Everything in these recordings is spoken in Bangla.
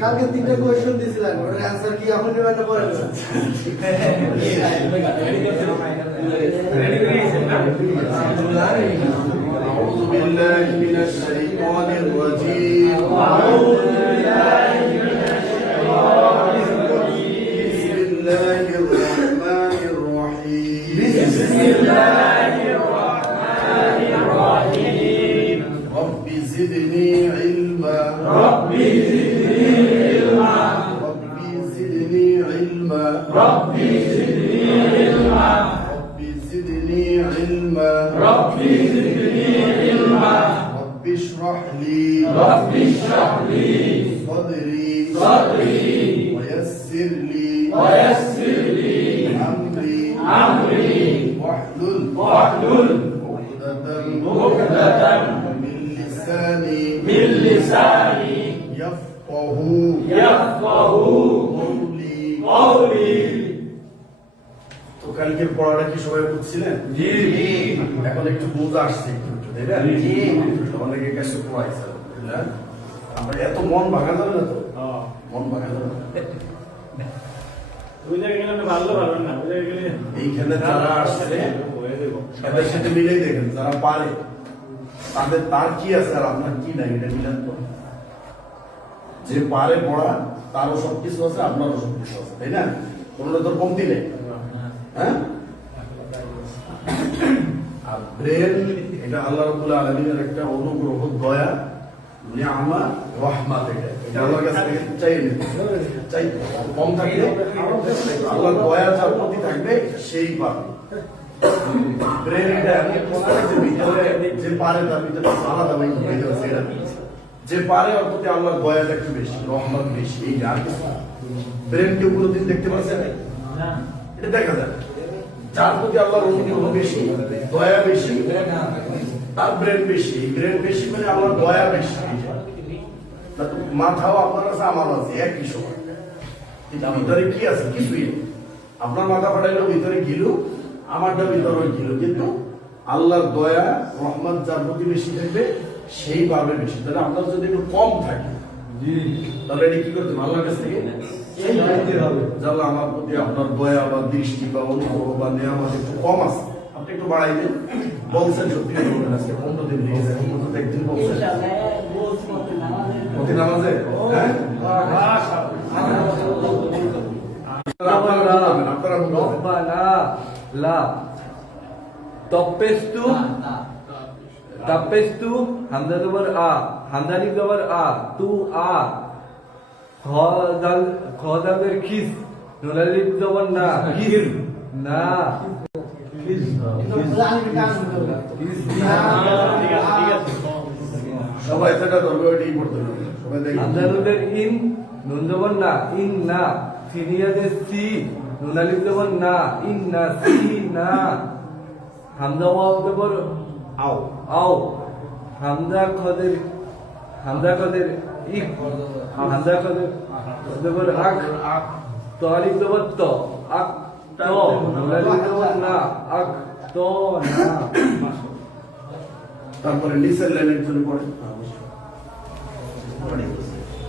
কালকে 3টা কোয়েশ্চেন দিছিলেন, ওর অ্যানসার কি আপনি নেবেন না পরে নেবেন? أعوذ بالله من الشيطان الرجيم. بسم الله الرحمن الرحيم. رب زدني علما. رب زدني علما. رب زدني علما. رب اشرح لي صدري ويسر لي أمري واحلل عقدة من لساني يفقه قولي. তো কালকের পড়াটা কি সবাই বুঝছিলেন? জি। এখন একটু বুঝ আসছে একটু, তাই না? জি। অনেকে কাছে পড়াইছে, বুঝলেন? আমরা এত মন ভাঙা যাবে না তো? মন ভাঙা যাবে না। এইখানে যারা আসছে এদের সাথে মিলেই দেখেন, যারা পারে তার কি আছে আর আপনার কি নাই, এটা মিলান তো। যে পারে পড়া তারও সবকিছু আছে, আপনারও সবকিছু আছে, তাই না? কোনটা তোর কমতি নেই। হ্যাঁ, আর ব্রেন এটা আল্লাহ রাব্বুল আলামিনের একটা অনুগ্রহ, দয়া, নিয়ামত, রহমত। এটা আল্লাহর কাছ থেকে চাই কম থাকলে আল্লাহর দয়া যার প্রতি থাকবে সেই পাবে। ব্রেন এটা ভিতরে যে পারে তার ভিতরে আলাদা সেটা যে পারে ওর প্রতি আল্লাহর দয়াটা একটু বেশি, রহমত বেশি। এই আর ব্রেন কেউ কোনোদিন দেখতে পাচ্ছে না, এটা দেখা যায়। যার প্রতি আল্লাহর অনুগ্রহ বেশি, দয়া বেশি, তার ব্রেন বেশি। ব্রেন বেশি মানে আল্লাহর দয়া বেশি। মাথাও আপনার আছে, আমার আছে, একই সময়। ভিতরে কি আছে? কিছুই নেই। আপনার মাথা ফাটাইলো ভিতরে গিল, আমারটা ভিতরে গিল, কিন্তু আল্লাহর দয়া রহমত যার প্রতি বেশি থাকবে সেই পাবে বেশি। তাহলে আপনার যদি একটু কম থাকে তাহলে এটা কি করতে হবে? আল্লাহর কাছ থেকে যারা আমার প্রতি আপনার দয়া বা দৃষ্টি বা অনুগ্রহ বা নিয়ামত একটু কম আছে, আপনি একটু বাড়াই দেন। বলছেন সত্যি বলবেন, আজকে 15 দিন হয়ে গেছে, একদিন বলছেন প্রতি নামাজে। হ্যাঁ, Tapestu hamza zabar a, hamza alif zabar a, tu a, kha zabar khis, nun alif zabar na, khis na. সবাই এটা ধরবে, ওইটাই পড়তে হবে। সবাই দেখেন, hamza zabar in, nun zabar na, in na, siniyade si, nun alif zabar na, in na, si na. Hamza waw zabar আও, হামজা খদের ইক, হামজা খদের জবর আক, তো আলিফ জবর ত, আক তো, আলিফ জবর না, আক তো না। তারপরে নিচের লাইনের জন্য পড়ে।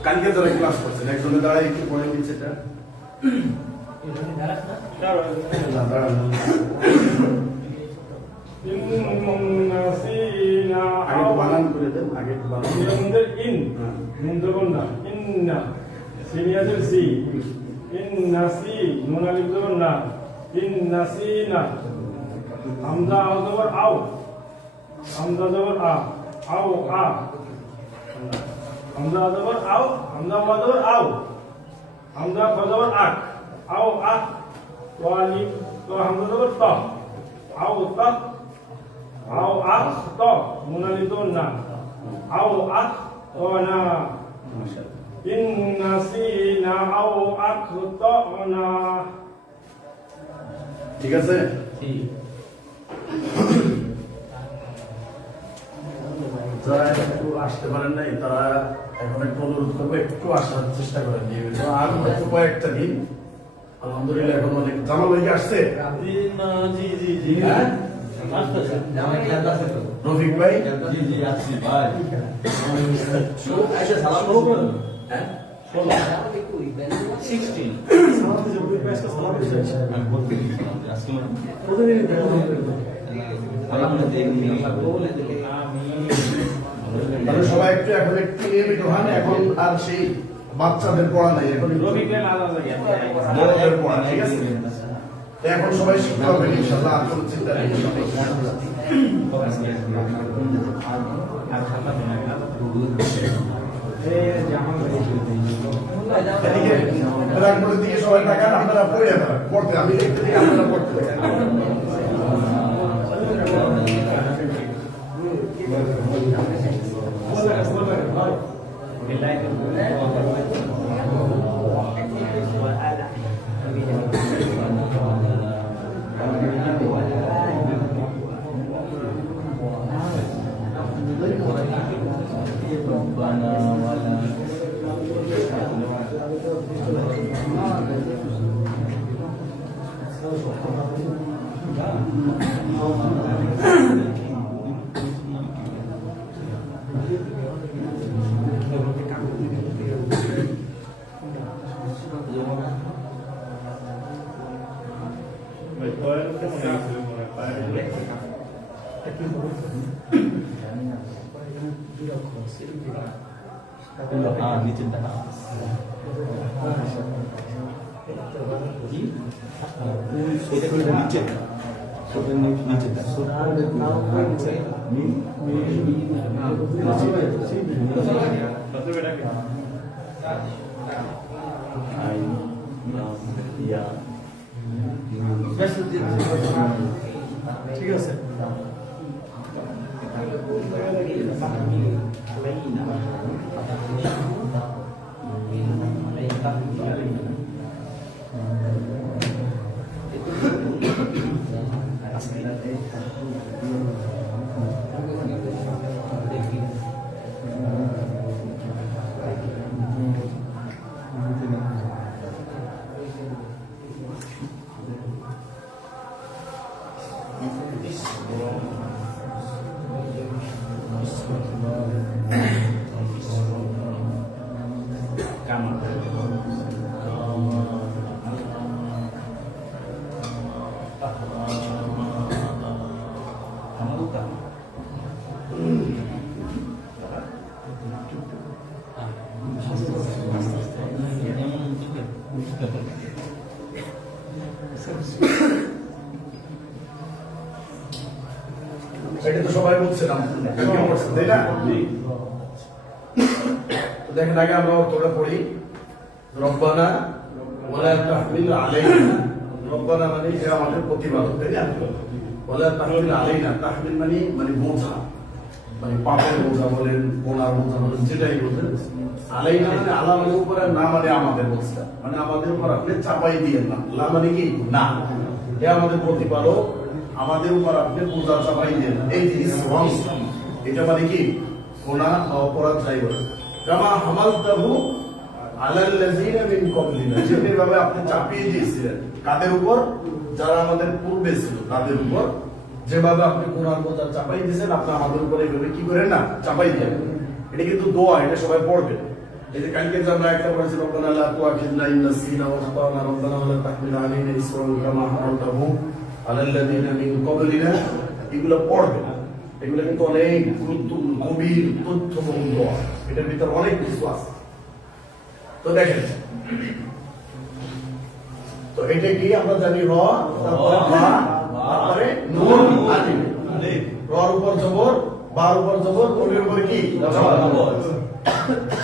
কালকে যারা ক্লাস করছেন একজনে দাঁড়ায় একটু পড়ে নিচেটা। আগে বানান করে দেন, আগে বানান। ইন মুন্দাবন না, ইন্না সিনিয়াদের সি, ইন্নাসি নুন আলিফ জবর না, ইন্নাসিনা। হামজা আও জবর আও, হামজা জবর আ, আও আ, হামজা জবর আও, হামজা ওয়া জবর আও, হামজা ফা জবর আক, আও আক, তো আলিফ তো হামজা জবর ত, আও ত, আও আক ত, নুন আলিফ জবর না, আও আক তো না। ইন্নাসিনা আও আক তো না। ঠিক আছে? যারা একটু আসতে পারেন নাই তারা এখন একটু অনুরোধ করবো, একটু আসার চেষ্টা করেন। আর একটু কয়েকটা দিন আলহামদুলিল্লাহ এখন অনেক জামাল হয়ে আসছে। জি জি জি। রফিক ভাই জি জি আসছি ভাই আচ্ছা সালাম করুন হ্যাঁ 16 তাহলে সবাই এখন একটু নিয়মিত হন এখন আর সেই বাচ্চাদের পড়া নাই এখন বড়দের পড়া ঠিক আছে তো এখন সবাই শিখতে হবে ইনশাআল্লাহ আর কোনো চিন্তা নেই এদিকে ব্ল্যাকবোর্ডের দিকে সবাই তাকান আপনারা পড়ে পড়তে আমি দেখতে দিই আপনারা পড়তে নিচে দেখা ঠিক আছে এটা তো সবাই বলছিলাম তাই না তো দেখেন আগে আমরা অর্থটা পড়ি রব্বানা ওয়ালা তাহমিল আলাইনা রব্বানা মানে যে আমাদের প্রতিপালক তাই না ওয়ালা তাহমিল আলাইনা তাহমিল মানে বোঝা মানে পাপের বোঝা বলেন গোনার বোঝা বলেন যেটাই বলেন আলাইনা মানে আল্লাহ মানে উপরে না মানে আমাদের বোঝা মানে আমাদের উপর আপনি চাপাই দিয়ে না আল্লাহ মানে কি না এ আমাদের প্রতিপালক আমাদের উপর আপনি বোঝা চাপাই দিয়ে না এই জিনিস রং এটা মানে কি গোনা অপরাধ যাই বলেন কামা হামালতাহু আলাল্লাযিনা মিন ক্বাবলিনা যেভাবে আপনি চাপিয়ে দিয়েছিলেন কাদের উপর যারা আমাদের পূর্বে ছিল তাদের উপর যেভাবে আপনি কোরআন বোঝা চাপাই দিয়েছেন আপনি আমাদের উপর এইভাবে কি করেন না চাপাই দেন এটা কিন্তু দোয়া এটা সবাই পড়বে এই যে কালকে যে আমরা একটা পড়েছি রব্বানা লা তুআখিযনা ইন নাসিনা ওয়া আখতানা রব্বানা ওয়া লা তাহমিল আলাইনা ইসরান কামা হামালতাহু আলাল্লাযিনা মিন ক্বাবলিনা এগুলো পড়বে এগুলো কিন্তু অনেক গুরুত্বপূর্ণ গভীর তথ্যবহুল দোয়া এটার ভিতরে অনেক কিছু আছে তো দেখেন তো এটা কি আমরা জানি র তারপরে বা তারপরে নুন আলিফ রর উপর জবর বার উপর জবর নুনের উপর কি জবর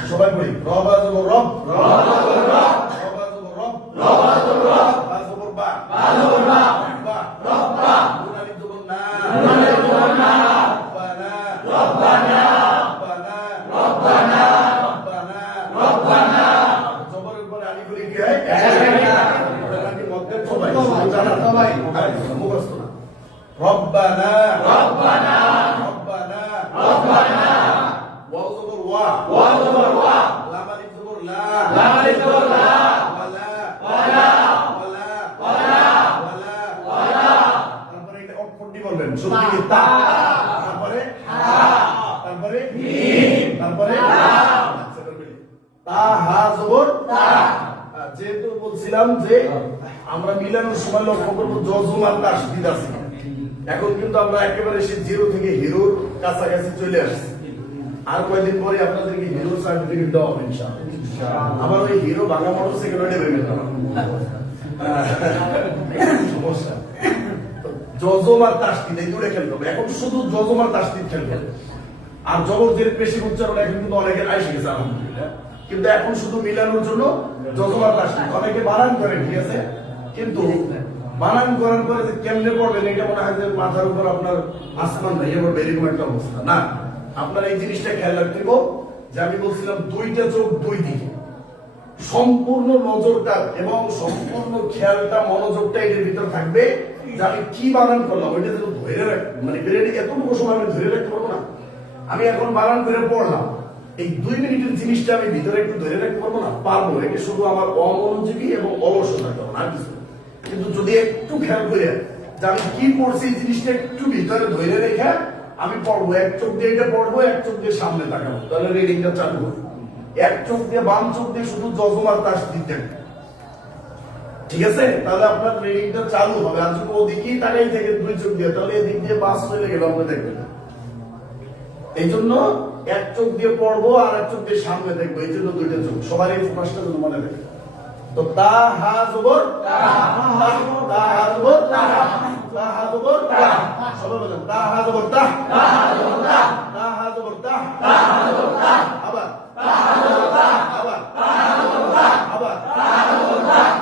সবাই পড়ি র বা জবর রব র বা জবর রব র বা জবর রব র বা জবর রব বা জবর বা বা জবর বা বা রব বা নুন আলিফ জবর না নুন আলিফ জবর না রব্বানা রব্বানা রব্বানা রব্বানা জবরের উপর আলিফ লিখে সবাই মুখস্থ না রব্বানা রব্বানা রব্বানা রব্বানা ওয়াও জবর ওয়া জবর ওয়া লাম আলিফ জবর লা লাম আলিফ জবর লা ওয়ালা ওয়ালা ওয়ালা ওয়ালা ওয়ালা ওয়ালা তারপরে এটা অর্থ ফটফটি বলবেন শুরু থেকে তা তারপরে তারপরে তারপরে তা হা জবর যেহেতু বলছিলাম যে আমরা মিলানোর সময় লক্ষ্য করবো জজম আর তাসদিদ আছে এখন কিন্তু আমরা একেবারে সে জিরো থেকে হিরোর কাছাকাছি চলে আসছি আর কয়েকদিন পরে আপনাদেরকে হিরো সার্টিফিকেট দেওয়া হবে ইনশাআল্লাহ আবার ওই হিরো ভাঙা মোটরসাইকেল নেবেন সমস্যা জজম আর তাসদিদ এই দুটো খেলতে হবে এখন শুধু জজম আর তাসদিদ খেলতে হবে আর জবরদের পেশি উচ্চারণ এখন কিন্তু অনেকের আইসে গেছে আলহামদুলিল্লাহ কিন্তু এখন শুধু মিলানোর জন্য জজম আর তাসদিদ অনেকে বানান করে ঠিক আছে কিন্তু বানান করার পরে যে কেমনে পড়বেন এটা মনে হয় যে মাথার উপর আপনার আসমান নাই এবার এরকম একটা অবস্থা না আপনার এই জিনিসটা খেয়াল রাখতে হবে যে আমি বলছিলাম দুইটা চোখ দুই দিকে সম্পূর্ণ নজরটা এবং সম্পূর্ণ খেয়ালটা মনোযোগটা এটার ভিতর থাকবে যে আমি কি বানান করলাম ওইটা যেন ধরে রাখ মানে ব্রেনে এতটুকু সময় আমি ধরে রাখতে পারবো না আমি এখন বানান করে পড়লাম এই 2 মিনিটের জিনিসটা আমি ভিতরে একটু ধরে রাখতে পারবো না পারবো এটা শুধু আমার অমনোযোগী এবং অলসতা কারণ আর কিছু কিন্তু যদি একটু খেয়াল করে যে আমি কি পড়ছি এই জিনিসটা একটু ভিতরে ধরে রেখে আমি পড়বো এক চোখ দিয়ে এটা পড়বো এক চোখ দিয়ে সামনে তাকাবো তাহলে রিডিংটা চালু হবে এক চোখ দিয়ে বাম চোখ দিয়ে শুধু জজম আর তাসদিদ দেখবেন ঠিক আছে তাহলে আপনার রিডিংটা চালু হবে আর যদি ওদিকেই তাকাই থেকে 2 চোখ দিয়ে তাহলে এদিক দিয়ে বাস চলে গেল আপনি দেখবেন এই জন্য এক চোখ দিয়ে পড়বো আর এক চোখ দিয়ে সামনে দেখবো এই জন্য 2টা চোখ সবার এই ফোকাসটা যেন মনে রাখবে তো তা হা জবর তা হা জবর তা হা জবর তা সবাই বলেন তা হা জবর তা হা জবর তা আবার আবার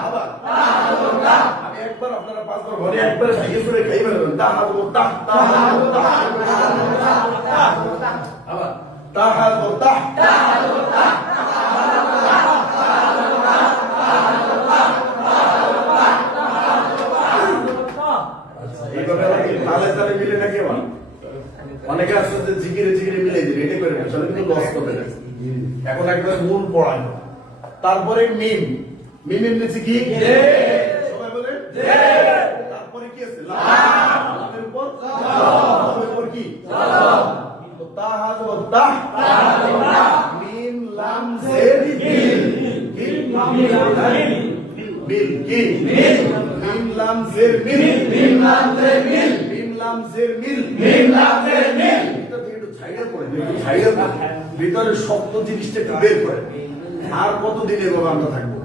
আবার আমি একবার আপনারা 5 বার ঘরে একবার খাইয়ে ফিরে খাইবেন তা হা জবর তা আবার তা হা জবর তা মিলে নাকি অনেকে আসছে যে জিকিরে জিকিরে মিলে দিবে এটা করে আসলে কিন্তু লস করবে না এখন একবার মূল পড়ায় তারপরে মিম মিমের নিচে কি সবাই বলে তারপরে কি আছে লামের উপর লামের উপর কি তো তা হা জবর তা মিম লাম জের মিল মিল মিল কি মিম লাম জের মিল মিম লাম জের মিল মিম লাম জের মিল মিম লাম জের মিল এটা থেকে একটু ছাইড়া পড়ে একটু ছাইড়া পড়ে ভিতরে শব্দ জিনিসটা একটু বের করে আর কতদিন এভাবে আমরা থাকবো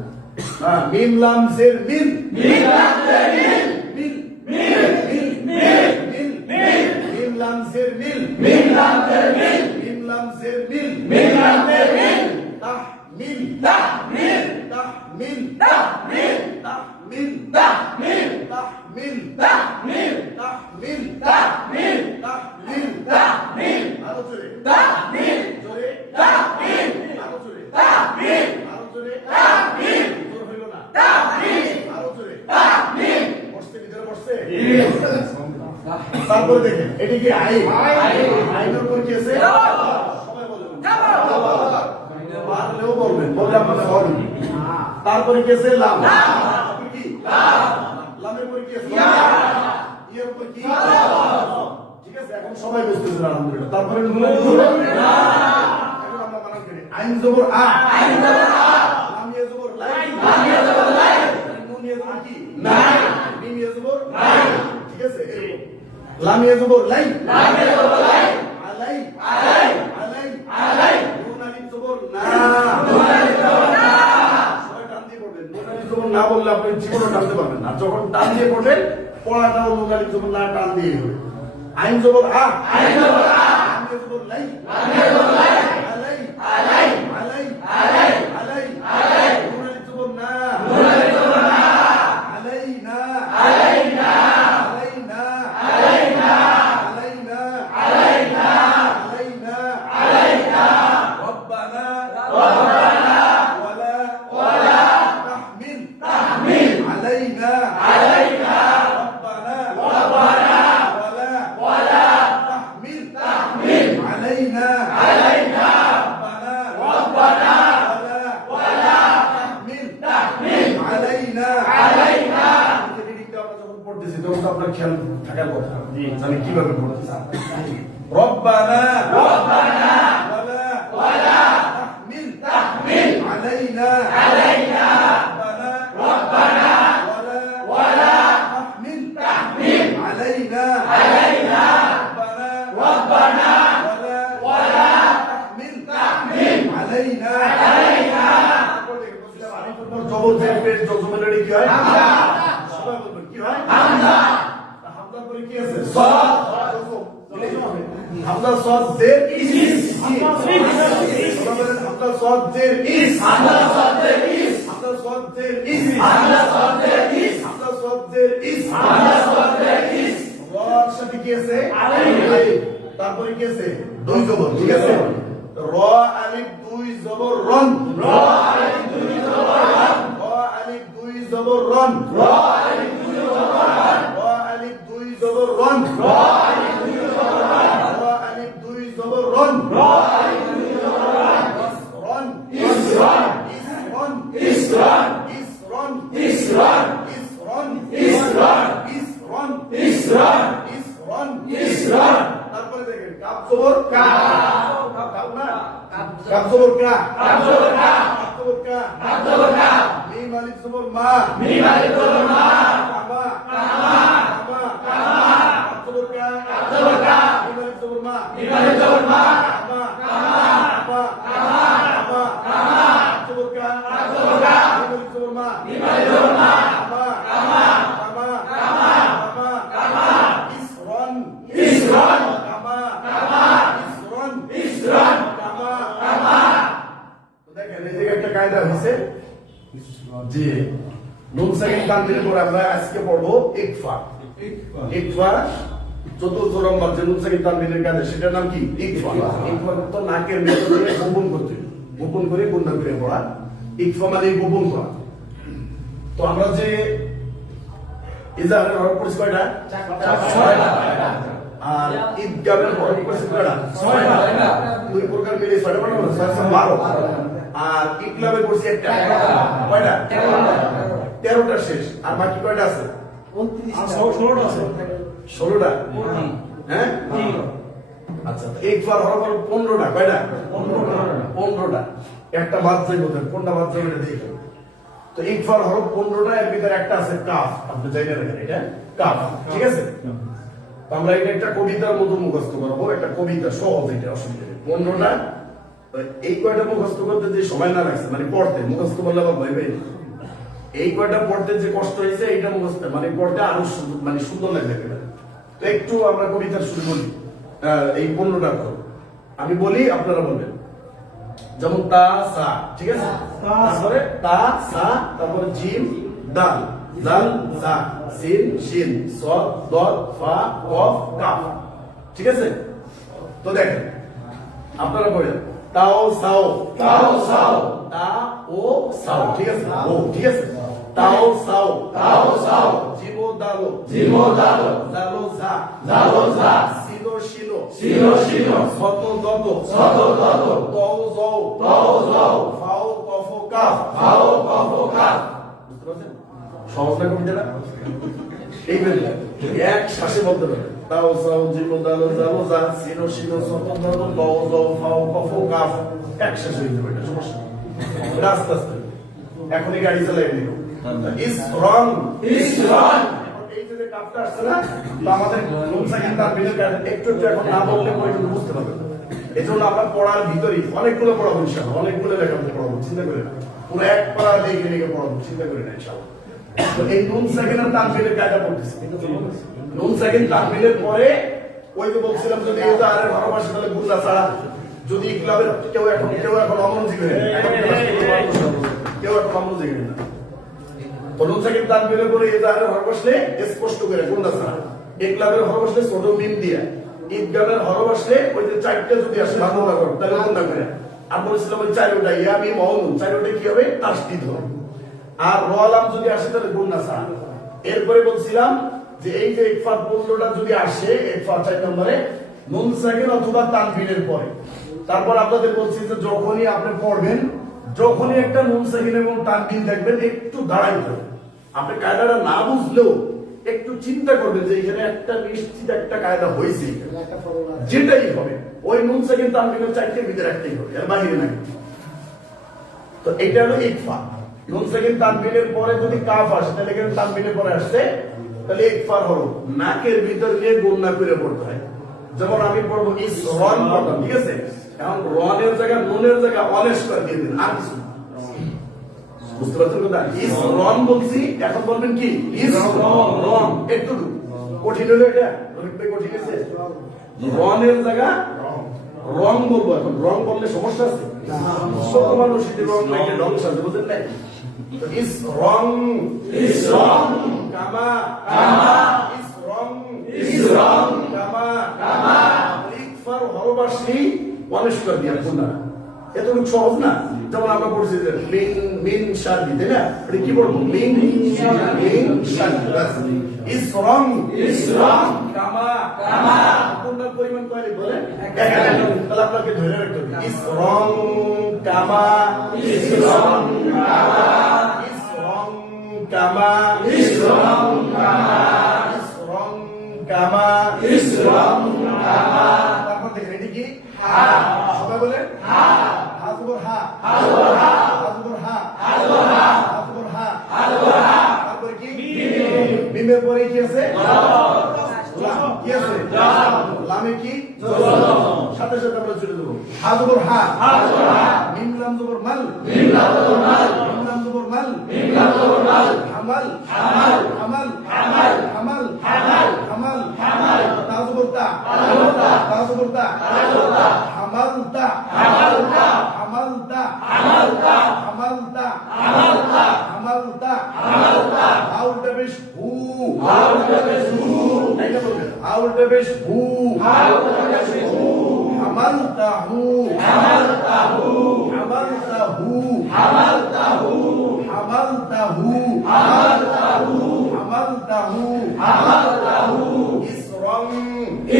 হ্যাঁ মিম লাম জের মিল মিম লাম জের মিল মিল মিল মিল মিল মিম লাম জের মিল মিম লাম জের মিল মিম লাম জের মিল মিম লাম জের মিল তাহমিল তাহমিল তাহমিল তাহমিল তাহমিল তাহমিল তাহমিল তাহমিল তাহমিল তাহমিল তাহমিল তাহমিল আরো জোরে তাহমিল জোরে তাহমিল আরো জোরে তাহমিল আরো জোরে তাহমিল জোর হইল না তাহমিল আরো জোরে তাহমিল বসতে ভিতরে বসতে তারপরে দেখেন এটি কি আইন আইনের উপর কি আছে সবাই বলবেন পারলেও বলবেন বললে আপনার সবই তারপরে কি আছে লাম কি লামের উপর কি আছে ইয়ের উপর কি ঠিক আছে এখন সবাই বুঝতেছেন আলহামদুলিল্লাহ তারপরে এখন আমরা বানান করি আইন জবর আ আইন জবর আ লাম ইয়া জবর লাই লাম ইয়া জবর লাই নুন ইয়া জবর কি নাই মিম ইয়া জবর নাই ঠিক আছে লাম ইয়া জবর লাই লাম ইয়া জবর লাই আলাই আলাই আলাই আলাই নুন আলিফ জবর না নুন আলিফ জবর না সবাই টান দিয়ে পড়বেন নুন আলিফ জবর না বললে আপনি জীবনও টানতে পারবেন না যখন টান দিয়ে পড়বেন পড়াটাও নুন আলিফ জবর না টান দিয়ে হবে আইন জবর আ আইন জবর আ লাম ইয়া জবর লাই লাম ইয়া জবর লাই আলাই আলাই আলাই আলাই আলাই আলাই নুন আলিফ জবর না নুন আলিফ জবর না আলাইনা আলাইনা আলাইনা আলাইনা আলাইনা আলাইনা আলাইনা আলাইনা রব্বানা রব্বানা ওয়ালা ওয়ালা তাহমিল তাহমিল আলাইনা আলাইনা রব্বানা রব্বানা ওয়ালা ওয়ালা তাহমিল তাহমিল আলাইনা আলাইনা রব্বানা রব্বানা ওয়ালা আপনার খেয়াল থাকার কথা আমি কিভাবে পড়তে চাই রব্বানা ওয়ালা তাহমিল আলাইনা রব্বানা ওয়ালা তাহমিল আলাইনা রব্বানা ওয়ালা তাহমিল আলাইনা জবর জের পেশ জজমের রেডি কি হয় সবাই বলবেন কি হয় হামজা হামজা করে কি আছে সাদ হামজা সাদ জের ইস হামজা সাদ জের ইস হামজা সাদ জের ইস হামজা সাদ জের ইস হামজা সাদ জের ইস হামজা সাদ জের ইস হামজা সাদ জের ইস ওয়ার সাথে কি আছে আলিফ তারপরে কি আছে দুই জবর ঠিক আছে র আলিফ দুই জবর রন র আলিফ দুই জবর রন র আলিফ দুই জবর রন র আলিফ দুই জবর রন র আলিফ দুই জবর রন র আলিফ দুই জবর রন র আলিফ দুই জবর রন র আলিফ দুই জবর রন ইসরন ইসরন ইসরন ইসরন ইসরন ইসরন ইসরন ইসরন ইসরন ইসরন ইসরন তারপরে দেখেন কাফ জবর কা কাফ জবর কা কাফ জবর কা কাফ জবর কা কাফ জবর কা মিম আলিফ জবর মা মিম আলিফ জবর মা কামা কামা কামা কামা কাফ জবর কা কাফ জবর কা মিম আলিফ জবর মা মিম আলিফ জবর মা কামা কামা কামা কামা কামা কামা কাফ জবর কা কাফ জবর কা মিম আলিফ জবর মা মিম আলিফ জবর মা কামা কামা কামা কামা কামা কামা ইসরন ইসরন কামা কামা ইসরন ইসরন কামা কামা তো দেখেন এই জায়গায় একটা কায়দা হইছে যে নুন সাকিন তানবিনের পরে আমরা আজকে পড়বো ইকফা ইকফা চতুর্থ নম্বর যে নুন সাকিন তানবিনের কায়দা সেটার নাম কি ইকফা ইকফা তো নাকের ভেতরে গোপন করতে গোপন করে গুণনা করে পড়া ইকফা মানে গোপন করা তো আমরা যে ইজাহারের হরফ পড়ছি কয়টা ছয়টা আর ইদগামের হরফ পড়ছি কয়টা ছয়টা দুই প্রকার মিলে ছয়টা বানাবো 12 আর ইকলাবে পড়ছি একটা কয়টা 13টা শেষ আর বাকি কয়টা আছে 16টা আছে 16টা হ্যাঁ আচ্ছা ইকফার হরফ হলো 15টা কয়টা 15টা একটা বাদ যাবে ওদের কোনটা বাদ যাবে এটা দেখো তো ইকফার হরফ 15টা এর ভিতরে একটা আছে কাফ আপনি জানেন রাখেন এটা কাফ ঠিক আছে তো আমরা এটা একটা কবিতার মতো মুখস্থ করব একটা কবিতা সহজ এটা অসুবিধা নেই 15টা এই কয়টা মুখস্থ করতে যে সময় না লাগছে মানে পড়তে মুখস্থ করলে আবার ভয় পাই এই কয়টা পড়তে যে কষ্ট হয়েছে এইটা মুখস্থ মানে পড়তে আরো মানে সুন্দর লাগবে তো একটু আমরা কবিতা শুরু করি এই 15টা অক্ষর আমি বলি আপনারা বলবেন যেমন তা সা ঠিক আছে তারপরে তা সা তারপরে জিম দাল দাল সা সিন শিন সদ দদ ফা কফ কাফ ঠিক আছে তো দেখেন আপনারা বলেন তাও সাও তা ও সাও ঠিক আছে ও ঠিক আছে তাও সাও জিমো দালো জালো জা সিলো শিলো সত দত তও জও ফাও কফ কাফ বুঝতে পারছেন সহজ না কবিতাটা এইভাবে এক শ্বাসে বলতে পারবে তাও সাও জিমো দালো জালো জা সিলো শিলো সত দত তও জও ফাও কফ কাফ এক শ্বাসে হইতে পারে সমস্যা আস্তে আস্তে এখনই গাড়ি চালাই দিও ইসরন এই যে কাপটা আসছে না তো আমাদের নুন সাকিন তানবিনের কাজ একটু এখন না বললে পরে কিন্তু বুঝতে পারবে না এজন্য আমরা পড়ার ভিতরেই অনেকগুলো পড়াবো ইনশাআল্লাহ অনেকগুলো লেখা পড়াবো চিন্তা করে না পুরো এক পারা দেখে পড়াবো চিন্তা করে না ইনশাআল্লাহ তো এই নুন সাকিনের তানবিনের কায়দা পড়তেছি নুন সাকিন তানবিনের পরে ওই যে বলছিলাম যদি এই তারের ভালোবাসা তাহলে গুণা ছাড়া যদি ক্লাবের কেউ এখন অমনোযোগী হয়ে কেউ এখন অমনোযোগী না নুন সাকিন তানবিনের পরে এই তারের হরফ বসলে স্পষ্ট করে গুণা ছাড়া ইকলাবের হরফ বসলে ছোট মিম দিয়া ইদগামের হরফ বসলে ওই যে চারটা যদি আসে ভাঙা করো তাহলে গুণা করে আর বলেছিলাম ওই চারটা ইয়া মিম অনুন চারটা কি হবে তাসদিদ হবে আর রলাম যদি আসে তাহলে গুণা ছাড়া এরপরে বলছিলাম যে এই যে ইকফা 15টা যদি আসে ইকফা 4 নম্বরে নুন সাকিন অথবা তানবিনের পরে তারপর আপনাদের বলছি যে যখনই আপনি পড়বেন যখনই একটা নুন সাকিন এবং তানবিন দেখবেন একটু দাঁড়াইতে হবে আপনি কায়দাটা না বুঝলেও একটু চিন্তা করবেন যে এখানে একটা নিশ্চিত একটা কায়দা হয়েছে, যেটাই হবে ওই নুন সেকেন্ড তানবিনের চারটে ভিতরে একটাই হবে, এর বাইরে নাই। তো এটা হলো ইকফা। নুন সেকেন্ড তানবিনের পরে যদি কাফ আসে তাহলে এখানে তানবিনের পরে আসছে তাহলে ইকফা হলো নাকের ভিতর দিয়ে গুণনা করে পড়তে হয়। যেমন আমি পড়বো ইস রন পড়লাম, ঠিক আছে, এখন রনের জায়গা নুনের জায়গা অনেস করে দিয়ে দিন, আর কিছু না। বুঝতে পারছেন কথা? ইস রন বলছি, এখন বলবেন কি ইস রন, একটু কঠিন হলো এটা, অনেকটাই কঠিন আছে। রনের জায়গা রং বলবো, এখন রং বললে সমস্যা আছে? ছোট মানুষ রং নাই, রং সাজে বুঝেন নাই? ইস রং কামা ইস রং কামা ইকফার হরবাসী অনেস করে দিয়া পুনা, এতটুকু সহজ না? যেমন আমরা পড়ছি যে মিন শাদি, তাই না? এটা কি বলবো? মিন শাদি। ইসরং কামা কোনটার পরিমাণ কয়লি বলে? তাহলে আপনাকে ধরে রাখতে হবে ইসরং কামা ইসরং কামা তারপর দেখেন এটি কি? সবাই বলে হা জবর হা, তারপরে কি? মিমের পরে কি আছে? কি আছে? লামে কি? সাথে সাথে আমরা চলে যাবো হা জবর হা, মিম লাম জবর মাল, হামাল তা জবর তা, হামালতা আউলটা বেশ হু, আউলটা বেশ হু, হামালতাহু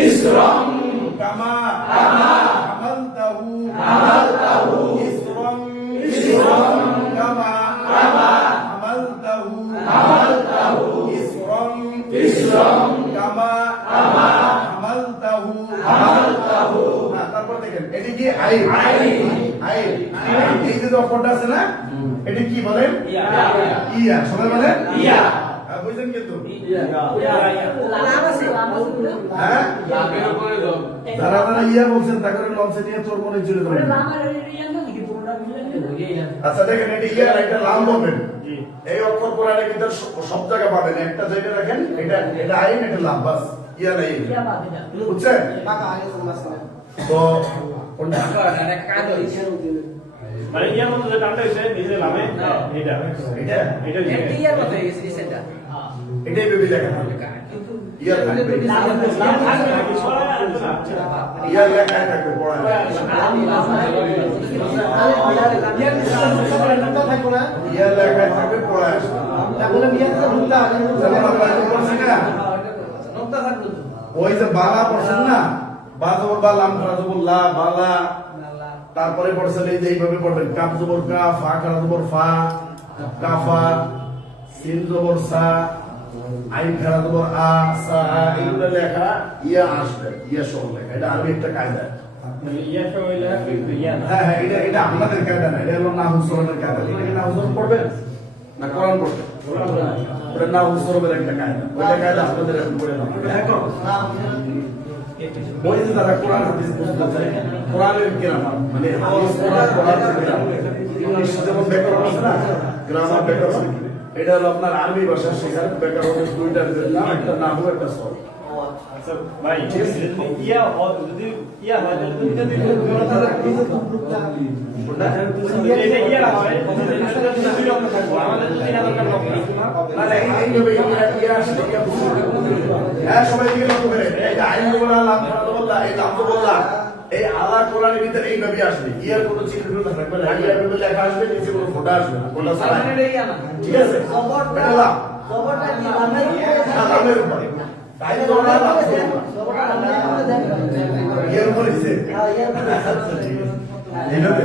ইসরং কামা হামালতাহু ইসরং কামা হামালতাহু ইসরং কামা হামালতাহু। তারপর দেখেন এটি কি আইন, এই যে অক্ষরটা আছে না, এটি কি বলেন? ইয়া। সবাই বলেন ইয়া, বুঝছেন? কিন্তু হ্যাঁ, যারা যারা ইয়া বলছেন তাদের লঞ্চে নিয়ে তোর মনে চলে যাবে। আচ্ছা দেখেন এটি ইয়া, এটা লাম বলবেন। এই অক্ষর কোরআনে কিন্তু সব জায়গায় পাবেন, একটা জায়গায় রাখেন, এটা আইন, এটা লাম, বাস ইয়া নাই, বুঝছেন? তো কোনটা মানে ইয়ার মধ্যে যে টানটা হইছে নিজে লামে এটা ইয়ার কথা এসেটা এটাই বেবি লেখা ইয়া থাকবে, ইয়া লেখা থাকবে পড়া, ইয়া লেখা থাকবে পড়া আসবে। ওই যে বালা পড়ছেন না, বা জবর বা, লাম খারা জবর লা, বালা, তারপরে পড়ছেন এই যে এইভাবে পড়বেন কাফ জবর কা, ফা খারা জবর ফা, কাফা, সিন জবর সা, আইন খারা জবর আ, সা, এগুলো লেখা ইয়া আসবে, ইয়া সহ লেখা। এটা আরবি একটা কায়দা। ইয়া হইলে ইয়া না, হ্যাঁ, এটা আপনাদের কায়দা না, এটা হলো নাহু সরফের কায়দা। এটা কি নাহু সরফ পড়বেন না কোরআন পড়বেন? ওটা নাহু সরফের একটা কায়দা, ওইটা কায়দা আপনাদের এখন পড়ে না। ওই যে যারা কোরআন হাদিস বুঝতে চায়, কোরআনের গ্রামার মানে হাদিস কোরআন ইংলিশ যেমন ব্যাকরণ আছে না, গ্রামার ব্যাকরণ, এটা হলো আপনার আরবি ভাষা শেখার ব্যাকরণের দুইটার নাম, একটা নাহু, একটা সরফ। আচ্ছা ভাই ইয়া যদি ইয়া হয় তাহলে যদি এটা ইয়া হয় তাহলে দুই রকম থাকবে, আমাদের যদি না দরকার হবে না না, এইভাবে ইয়া আসলে ইয়া বুঝতে হ্যাঁ, সবাই দিকে লক্ষ্য করে এই যে আইন বললাম, লাম বললাম, এই লাম তো বললাম, এই আল্লাহ কোরআনের ভিতরে এইভাবে আসবে, ইয়ার কোনো চিহ্ন থাকবে না, ইয়ার ভিতরে লেখা আসবে, নিচে কোনো ফোঁটা আসবে না, ফোঁটা ছাড়া, ঠিক আছে? এটা লাম, লামের উপরে তাই তো না, লাম ইয়ার উপরে দিছে এইভাবে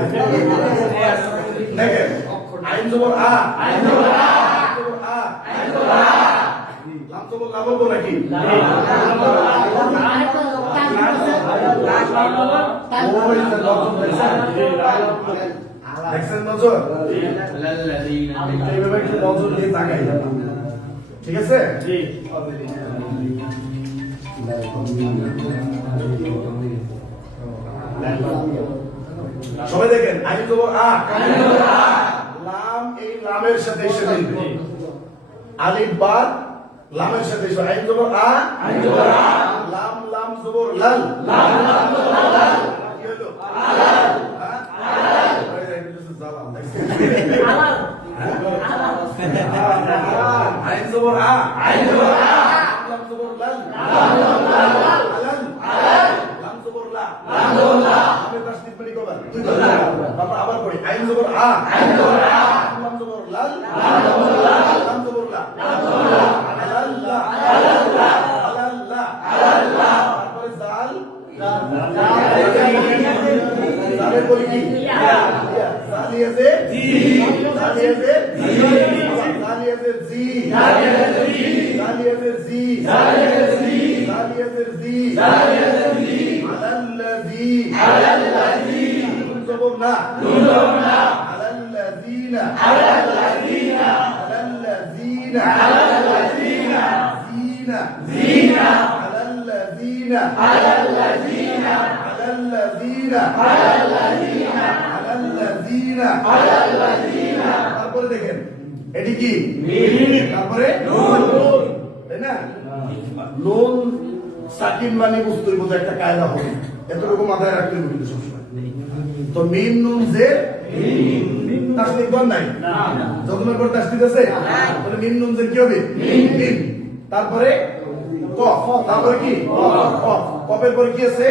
দেখেন আইন জবর আ, লাম জবর লা বলবো নাকি? ওই যে নজর দেখছেন নজর? এইভাবে একটু নজর দিয়ে তাকাই, ঠিক আছে? জি সবাই দেখেন, আইন জবর আ, লাম এই লামের সাথে এসে মিলবে, আলিফ বা লামের সাথে এসে, আইন জবর আ, লাম লাম জবর লাল, কি হলো? আইন জবর আ, লাম জবর লাল, লাম জবর লা, আমি তাসদীদ করি কবার তারপর আবার পড়ি, আইন জবর আ, লাম জবর লাল, লাম জবর লা, আলাল্লাহ, আলাল্লাহ, তারপরে জাল, জালের বলি কি? জালিয়াতে জি, জালিয়াতে জি, জালিয়াতে জি, জালিয়াতে জি, জালিয়াতে জি, আলাল্লাযী, নুন জবর না, আলাল্লাযীনা, আলাল্লাযীনা, জিনা, আলাল্লাযীনা, আলাল্লাযীনা, তারপরে দেখেন এটি কি? তারপরে নুন, তাই না? নুন সাকিন মানে বুঝতেই বোঝা একটা কায়দা হবে, এতটুকু মাথায় রাখতে হবে কিন্তু সবসময়। তো মিম নুন জের তাসদীদ কোন নাই, যতক্ষণ পর তাসদীদ আছে তাহলে মিম নুন জের কি হবে? মিম। তারপরে কফ, তারপরে কি? কফ, কফের পরে কি আছে?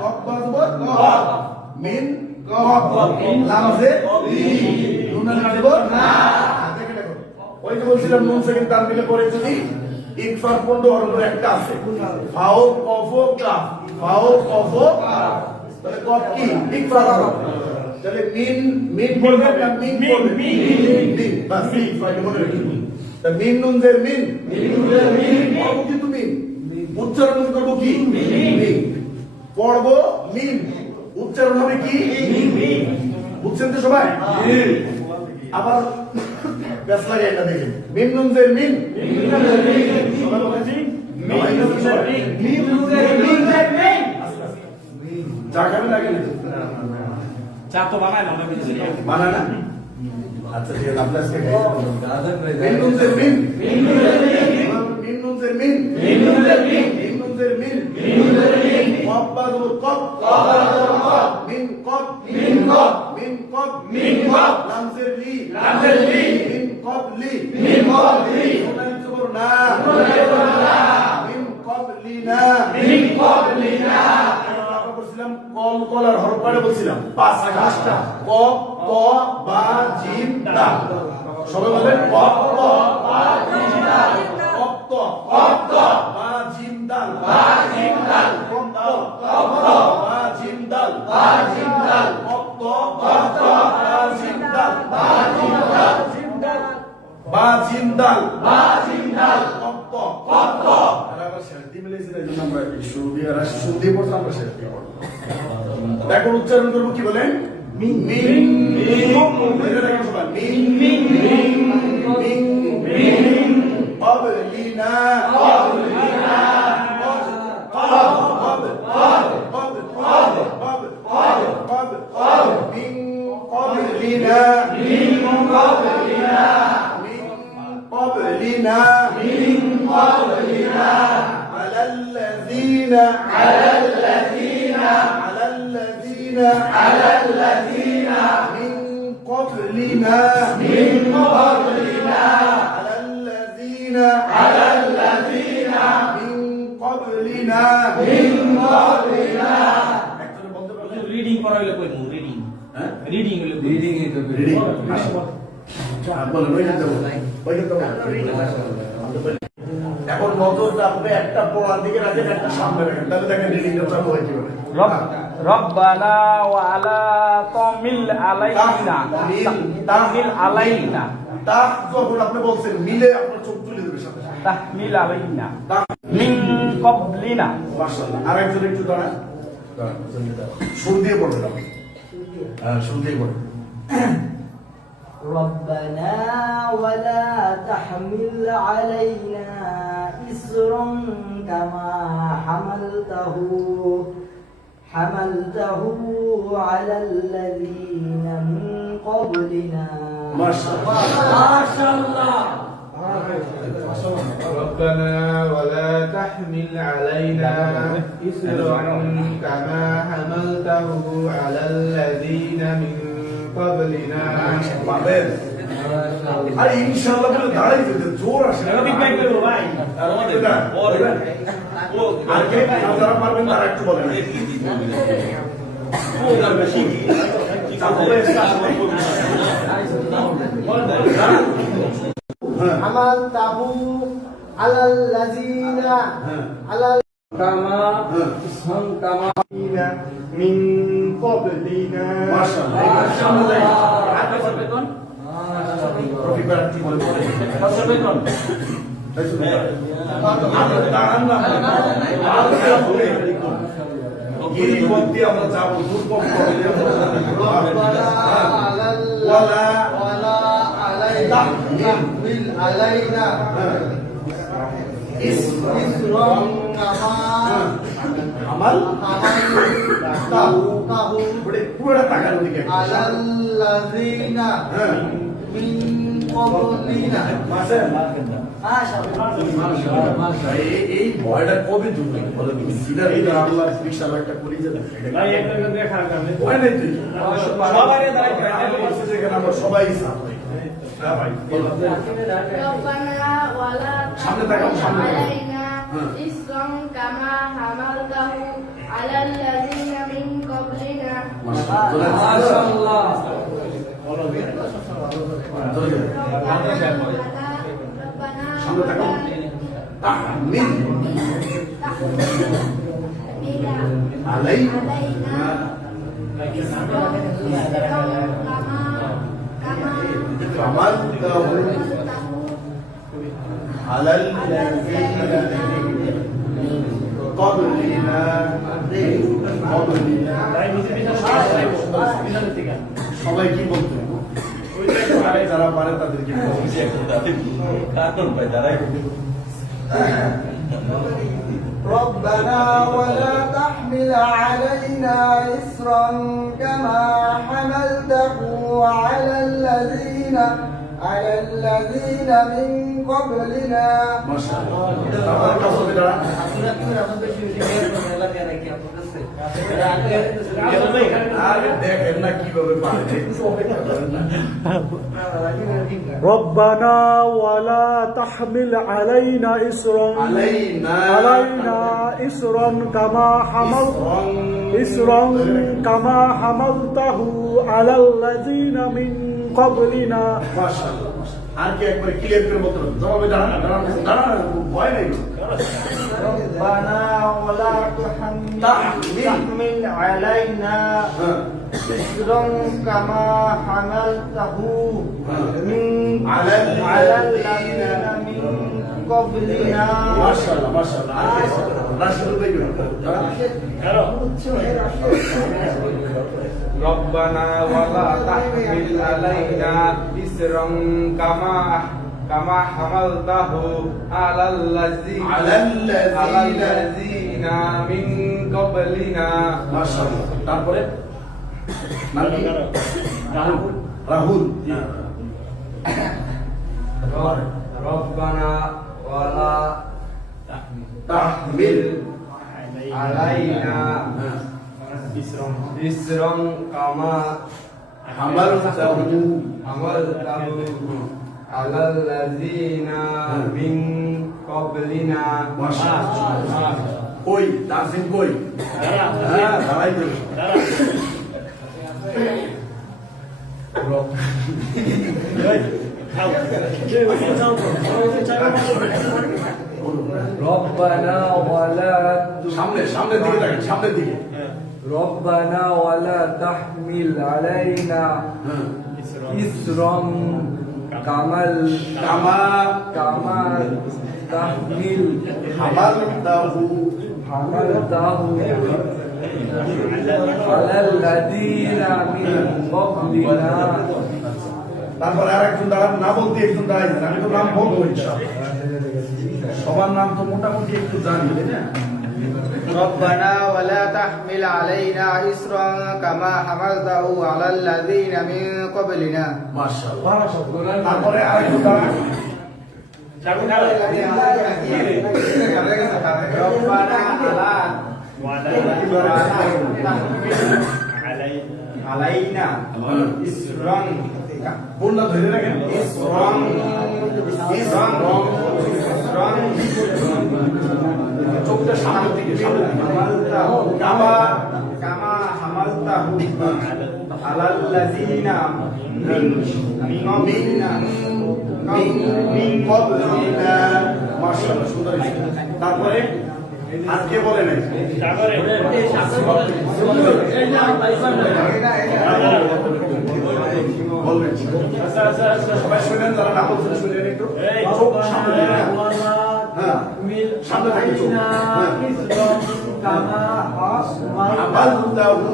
কফ বাজবর কফ, মিম কফ, লাম জের নুন জবর না। দেখেন দেখো, ওই যে বলছিলাম নুন সেকেন্ড তানবিলে পরে যদি ইকফার 15 হরফের একটা আছে, ফাও কফ কাফ, ফাও কফ কাফ, তাহলে কফ কি? ইকফার হরফ, তাহলে মিন পড়বে না মিন পড়বে? মিন, বাস মিন, ফাইলে মনে রাখবেন। তা মিন নুন জের মিন, পড়বো কিন্তু মিন, উচ্চারণ করবো কি? মিন, পড়বো মিন, উচ্চারণ হবে কি? বুঝছেন তো সবাই? আবার ব্যাস লাগে এটা দেখেন, মিন নুন জের মিন, সবাই বলেছি চা খাবে লাগে না? চা তো বানায় না, বানায় না? আচ্ছা ঠিক আছে, আপনার আজকে মিন নুন জের মিন, মিন নুন জের মিন, মিন নুন জের মিন, কফ বা জবর কফ, মিন কফ, মিন কফ, লাম জের লি, মিন কফ লি, নুন জবর না, মিন কফ লি না, আমরা বলছিলাম কল কলার হরফ কয়টা বলছিলাম? 5টা, ক, ক, বা, জিম, দাল। সবাই বলবেন ক, ক, বা, জিম, দাল, কপ, ত, বা, জিম, দাল, কপ, ত, বা, জিম, দাল, কপ, ত, বা, জিম, দাল, বা, জিম, দাল, কপ, ত। আর আবার শান্তি মিলেছে না, এই জন্য আমরা শুরু দিয়ে আর শুরু দিয়ে পড়তাম, আমরা শেষ দিয়ে পড়তাম। এখন উচ্চারণ করবো কি বলেন? মিন, মিন, এটা দেখেন সবাই, মিন, মিন, ক্বাবলিনা, من قبلنا على الذين من قبلنا على الذين من قبلنا রিডিং করা হইলে কই রিডিং, হ্যাঁ রিডিং হইলে রিডিং ইজ রিডিং বলেন ওই যাবো এখন নজরটা আপনি একটা পড়ার দিকে রাখেন, একটা সামনে রাখেন, তাহলে দেখেন রিডিংটা চালু হয় কিভাবে। রব্বানা ওয়া আলা তামিল আলাইনা, তামিল আলাইনা, তা যখন আপনি বলছেন মিলে আপনার চোখ তুলে দেবে সাথে সাথে। তাহমিল আলাইনা মিন ক্বাবলিনা মাশাআল্লাহ। আরেকজন একটু দাঁড়ান, সুর দিয়ে পড়বেন আপনি। হ্যাঁ, সুর দিয়ে পড়বেন। ربنا ولا تحمل علينا إصرا كما حملته على الذين من قبلنا মাশাআল্লাহ। ربنا ولا تحمل علينا إسرا كما حملته على الذين من قبلنا পাবেন। আরে ইনশাআল্লাহ বলে দাঁড়াই যেতে জোর আসে না। ভাই করবো ভাই এটা, বলবেন? আর কে যারা পারবেন তারা একটু বলেন। حملته على الذين على كما كما মিন ক্বাবলিনা মাশাআল্লাহ। রফিক ভাই একটু বলেন। দাঁড়ান না। গিরিপথে আমরা যাবো, দুর্গম পথে আমরা যাবো। ওয়ালা تحمل علينا إصرا كما আমাল حملته পুরোটা টাকার দিকে على الذين من قبلنا এই ভয়টা কবে দূর হবে বলে তুমি সিধা এই আল্লাহ বিশাল একটা পরিচয় ভাই একটা দেখা কারণে ভয় নেই তুই সবাই দাঁড়াই যেখানে আমরা সবাই সাথ হ্যাঁ ভাই বলো। ربنا ولا সামনে তাকাও, تحمل সামনে তাকাও। علينا إصرا كما حملته على الذين من قبلنا মাশাআল্লাহ ربنا সামনে তাকাও। তাহমিল আলাই علينا إصرا كما কামাল حملته আলাল قبلنا সবাই কি বলতো যারা পারে তাদেরকে ربنا ولا تحمل علينا إصرا كما حملته على الذين من قبلنا দেখেন না কিভাবে পারে একটু অপেক্ষা করেন না ربنا ولا تحمل علينا إصرا علينا إصرا كما حملته على الذين من قبلنا মাশাআল্লাহ আর কি একবার ক্লিয়ার করে বলতে হবে জবাবে দাঁড়ান দাঁড়ান দাঁড়ান ভয় নেই ربنا ولا تحمل علينا إصرا كما حملته على الذين من قبلنا মাশাআল্লাহ মাশাআল্লাহ আর কি রাশিদ ভাই ربنا ولا تحمل علينا إسرا كما حملته على الذين من قبلنا মাশাআল্লাহ তারপরে নাম কি রাহুল ربنا ولا তাহমিল علينا إسرا كما حملته على الذين من قبلنا মাশাআল্লাহ কই তাসিম কই হ্যাঁ দাঁড়াই তো ربنا ولا সামনে সামনের দিকে তাকান সামনের দিকে ربنا ولا تحمل علينا إسرا كما কামা كما তাহমিল হামালতাহু হামালতাহু আলাল্লাযীনা মিন ক্বাবলিনা। তারপরে আর একজন দাঁড়ান, না বলতে একজন দাঁড়াইছেন, আমি তো নাম বলবো ইনশাআল্লাহ। সবার নাম তো মোটামুটি একটু জানি, তাই না? ربنا ولا تحمل علينا إصرا كما حملته على الذين من قبلنا মাশাআল্লাহ। তারপরে আর একজন দাঁড়ান। علينا إصرا বললা ধরে রাখেন। إصرا চোখটা সামনের দিকে, সামনের দিকে। كما حملته على الذين من قبلنا মিন ক্বাবলিনা। মাশাআল্লাহ, সুন্দর হয়েছে। তারপরে আর কে বলে নাই? বলবেন। সবাই শুনেন, যারা না বলছেন শুনেন একটু। চোখ সামনে দিকে। হ্যাঁ, সামনে থেকে চোখ। হ্যাঁ। হামালতাহু।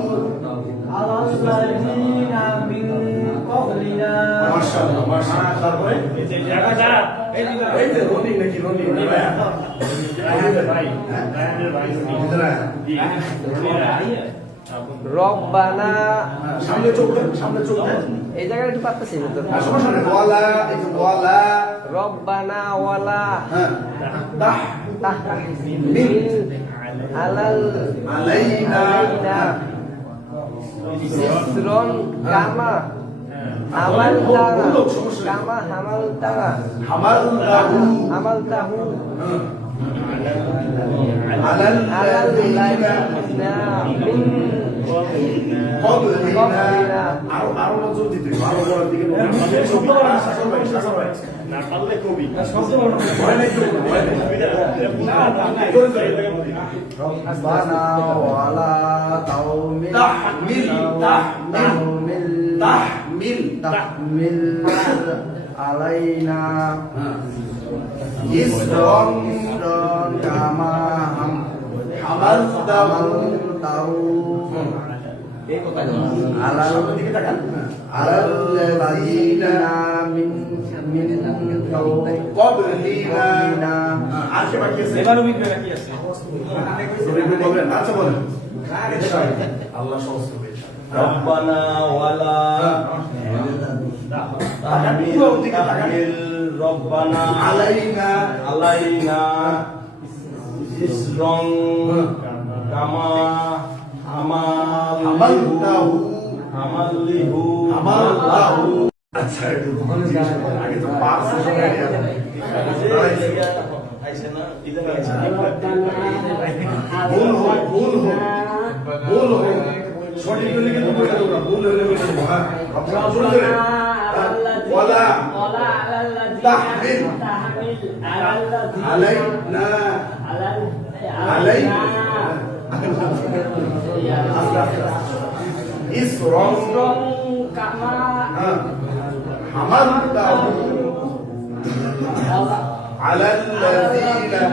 মাশাআল্লাহ, মাশাআল্লাহ। তারপরে এই যে রনি নাকি রনি ভাইয়া? রব্বানা সামনে চোখ দেন, সামনে চোখ দেন। এই জায়গায় একটু পারতেছি না তো। সমস্যা নেই। ওয়ালা, এই যে ওয়ালা। রব্বানা ওয়ালা হ্যাঁ, তাহ তাহমিল আলাইনা ইসরন কামা হামালতাহু হামালতাহু আলাল্লাযীনা মিন ক্বাবলিনা। আরো নজর দিতে হবে, আরো বড় দিকে নজর দিতে হবে। না পারলে কবি ভয় নেই তো, ভয় নেই। ربنا ولا تحمل তাহমিল, তাহমিল, تحمل علينا ইসরন كما হামালতাহু على দিকে তাকান। الذين من ক্বাবলিনা। আর কে বাকি আছে? রবি বলেন। আচ্ছা বলেন। আল্লাহ সহজ করবে। রব্বানা ওয়ালা তাহমিল রব্বানা আলাইনা আলাইনা ইসরন কামা হামালতাহু হামালতাহু। আচ্ছা, একটু আগে তো পাঁচ ভুল হোক, ভুল হোক, ভুল হোক, সঠিক হলে কিন্তু বলে দেবো না, ভুল হলে বলে দেবো। হ্যাঁ, আপনারা শুনে দেবেন। ওয়ালা তাহমিল আলাইনা আলাইনা ইসরন হামালতাহু আলাল্লাযীনা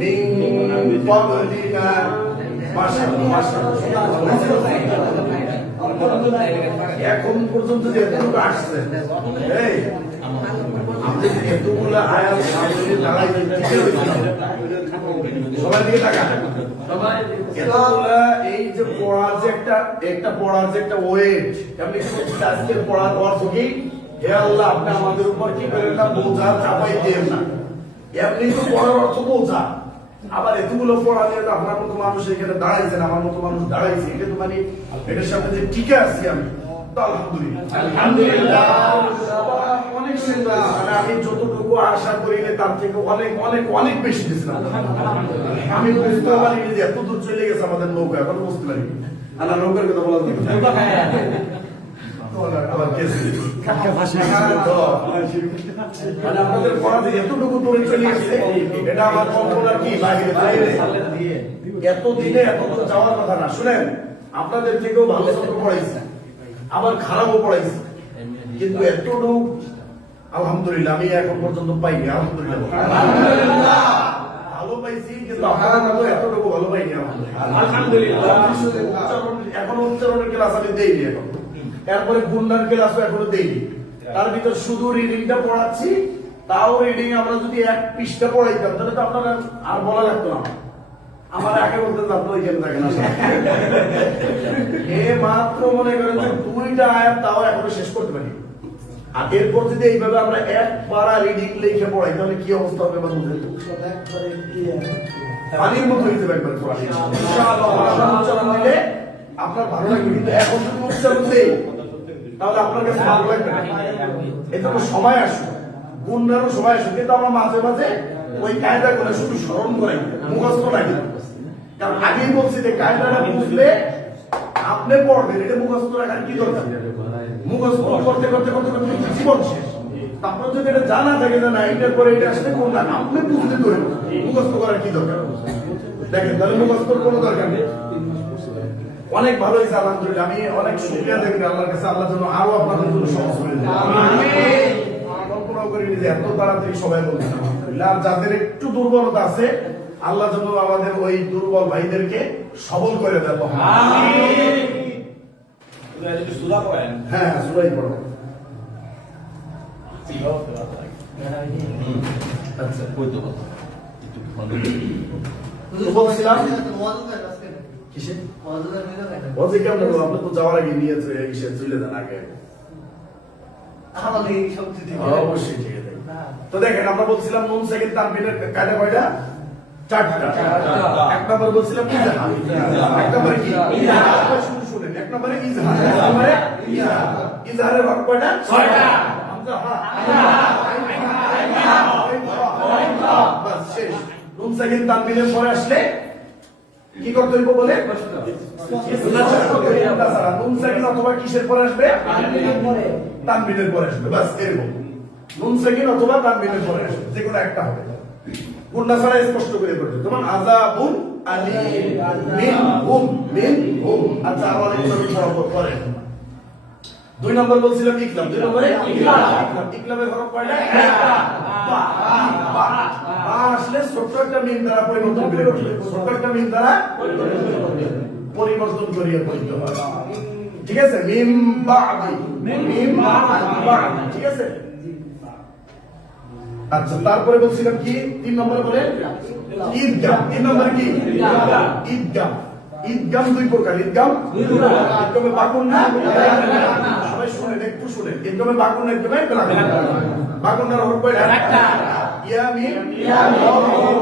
মিন ক্বাবলিনা। মাশাআল্লাহ, মাশাআল্লাহ। এখন পর্যন্ত যে এতটুকু আসছে, এই আপনি এতগুলো আয়াত সামনে দাঁড়াই সবাই দিকে তাকান। এতগুলা এই যে পড়ার যে একটা পড়ার যে একটা ওয়েট, আপনি আজকের পড়ার অর্থ কি? হে আল্লাহ, আপনি আমাদের উপর কি করেন না, বোঝা চাপাই দেন না। এমনি তো পড়ার অর্থ বোঝা, আবার এতগুলো পড়া নিয়ে আপনার মতো মানুষ এখানে দাঁড়াইছেন, আমার মতো মানুষ দাঁড়াইছে, এটা তো মানে এটার সাথে যে টিকে আছি আমি, তো আলহামদুলিল্লাহ অনেক সুন্দর। মানে আমি যতটুকু আশা করিলে তার থেকে অনেক অনেক অনেক বেশি দিয়েছিলাম। আমি বুঝতে পারিনি যে এত দূর চলে গেছে আমাদের নৌকা, এখন বুঝতে পারিনি। আল্লাহ নৌকার কথা বলা যাবে আবার কেসে মানে আপনাদের পড়া থেকে এতটুকু দূরে চলে গেছে, এটা আমার কল্পনার কি বাইরে বাইরে। এত দিনে এত দূর যাওয়ার কথা না। শুনেন, আপনাদের থেকেও ভালো ছাত্র পড়াইছি, আবার খারাপও পড়াইছি, কিন্তু এতটুকু আলহামদুলিল্লাহ আমি এখন পর্যন্ত পাইনি, আলহামদুলিল্লাহ ভালো পাইছি, কিন্তু আপনারা মতো এতটুকু ভালো পাইনি আলহামদুলিল্লাহ। এখনো উচ্চারণের ক্লাস আমি দেইনি, এখন এরপরে গুণার ক্লাসও এখনো দেইনি। তার ভিতর শুধু রিডিংটা পড়াচ্ছি, তাও রিডিং আমরা যদি এক পৃষ্ঠা পড়াইতাম তাহলে তো আপনারা আর বলা লাগতো না। আমার আগে বলতে আপনি ওইখানে থাকেন এ মাত্র মনে করেন যে 2টা আয়াত, তাও এখনো শেষ করতে পারি। আর এরপর যদি এইভাবে আমরা একবার রিডিং লিখে পড়াই তাহলে কি অবস্থা হবে বা বুঝলেন? পানির মতো হয়ে যাবে একবার পড়া। ইনশাআল্লাহ উচ্চারণ দিলে আপনার ভালো লাগবে, কিন্তু এখন যদি উচ্চারণ দেই তাহলে আপনার কাছে ভালো লাগবে না। এটা তো সময় আসবে, গুণারও সময় আসবে, কিন্তু আমরা মাঝে মাঝে ওই কায়দাগুলো শুধু স্মরণ করাই, মুখস্থ লাগে। কারণ আগেই বলছি যে কায়দাটা বুঝলে আপনি পড়বেন, এটা মুখস্থ রাখার কি দরকার? মুখস্থ করতে করতে করতে করতে জীবন শেষ। আপনার যদি এটা জানা থাকে যে না এটার পরে এটা আসলে কোনটা, আপনি বুঝতে ধরে মুখস্থ করার কি দরকার? দেখেন তাহলে মুখস্থর কোনো দরকার নেই। অনেক ভালো হয়েছে আলহামদুলিল্লাহ। আমি অনেক শুকরিয়া দেখি আল্লাহর কাছে, আল্লাহ যেন আরো আপনাদের জন্য সহজ করে দেন। কল্পনাও করিনি যে এত তাড়াতাড়ি সবাই বলছেন আলহামদুলিল্লাহ। আর যাদের একটু দুর্বলতা আছে আল্লাহ যেন আমাদের ওই দুর্বল ভাইদেরকে সবল করে দেন। হ্যাঁ সূরাই পড়ো। আচ্ছা বলছিলাম কিসে বলছি কেমন হলো? আপনি তো যাওয়ার আগে নিয়ে কিসে চলে যান আগে। অবশ্যই ঠিক আছে। তো দেখেন আমরা বলছিলাম নুন সাকিন তানবিনের কায়দা কয়টা? 4টা। এক নম্বর বলছিলাম ইজহার, এক নম্বরে কি ইজহার, শুনুন এক নম্বরে ইজহার, এক নম্বরে ইজহার। ইজহারের হরফ কয়টা? 6টা। হামজা হা বাস শেষ। নুন সাকিন তানবিনের পরে আসলে কি করতে হইব বলে? নুন সাকিন অথবা কিসের পরে আসবে? তানবিনের পরে আসবে, বাস এরকম। নুন সাকিন অথবা তানবিনের পরে আসবে, যে কোনো একটা হবে। গুণনা ছাড়া স্পষ্ট করে পড়বে, যেমন আযাবুন আলীম, মিনহুম। আচ্ছা আবার একটু পরে 2 নম্বর বলছিলাম ইকলাম, 2 নম্বরে ইকলাম। ইকলামের হরফ কয়টা? একটা। বা আসলে ছোট্ট একটা মিম দ্বারা পরিবর্তন করে পড়বে, ছোট্ট একটা মিম দ্বারা পরিবর্তন করিয়ে পড়তে হবে, ঠিক আছে? মিম বাদি, মিম বাদি, ঠিক আছে? আচ্ছা তারপরে বলছিলাম কি 3 নম্বরে বলে ঈদগাম। 3 নম্বরে কি? ঈদগাম। ঈদগাম 2 প্রকার, ঈদগাম 2 প্রকার। ঈদগামে বাকুন না, সবাই শুনেন একটু শুনেন। ঈদগামে বাকুন, ঈদগামে বাকুন। বাকুনটার হরফ কয়টা? একটা। ইয়া মিম ইয়া মিম,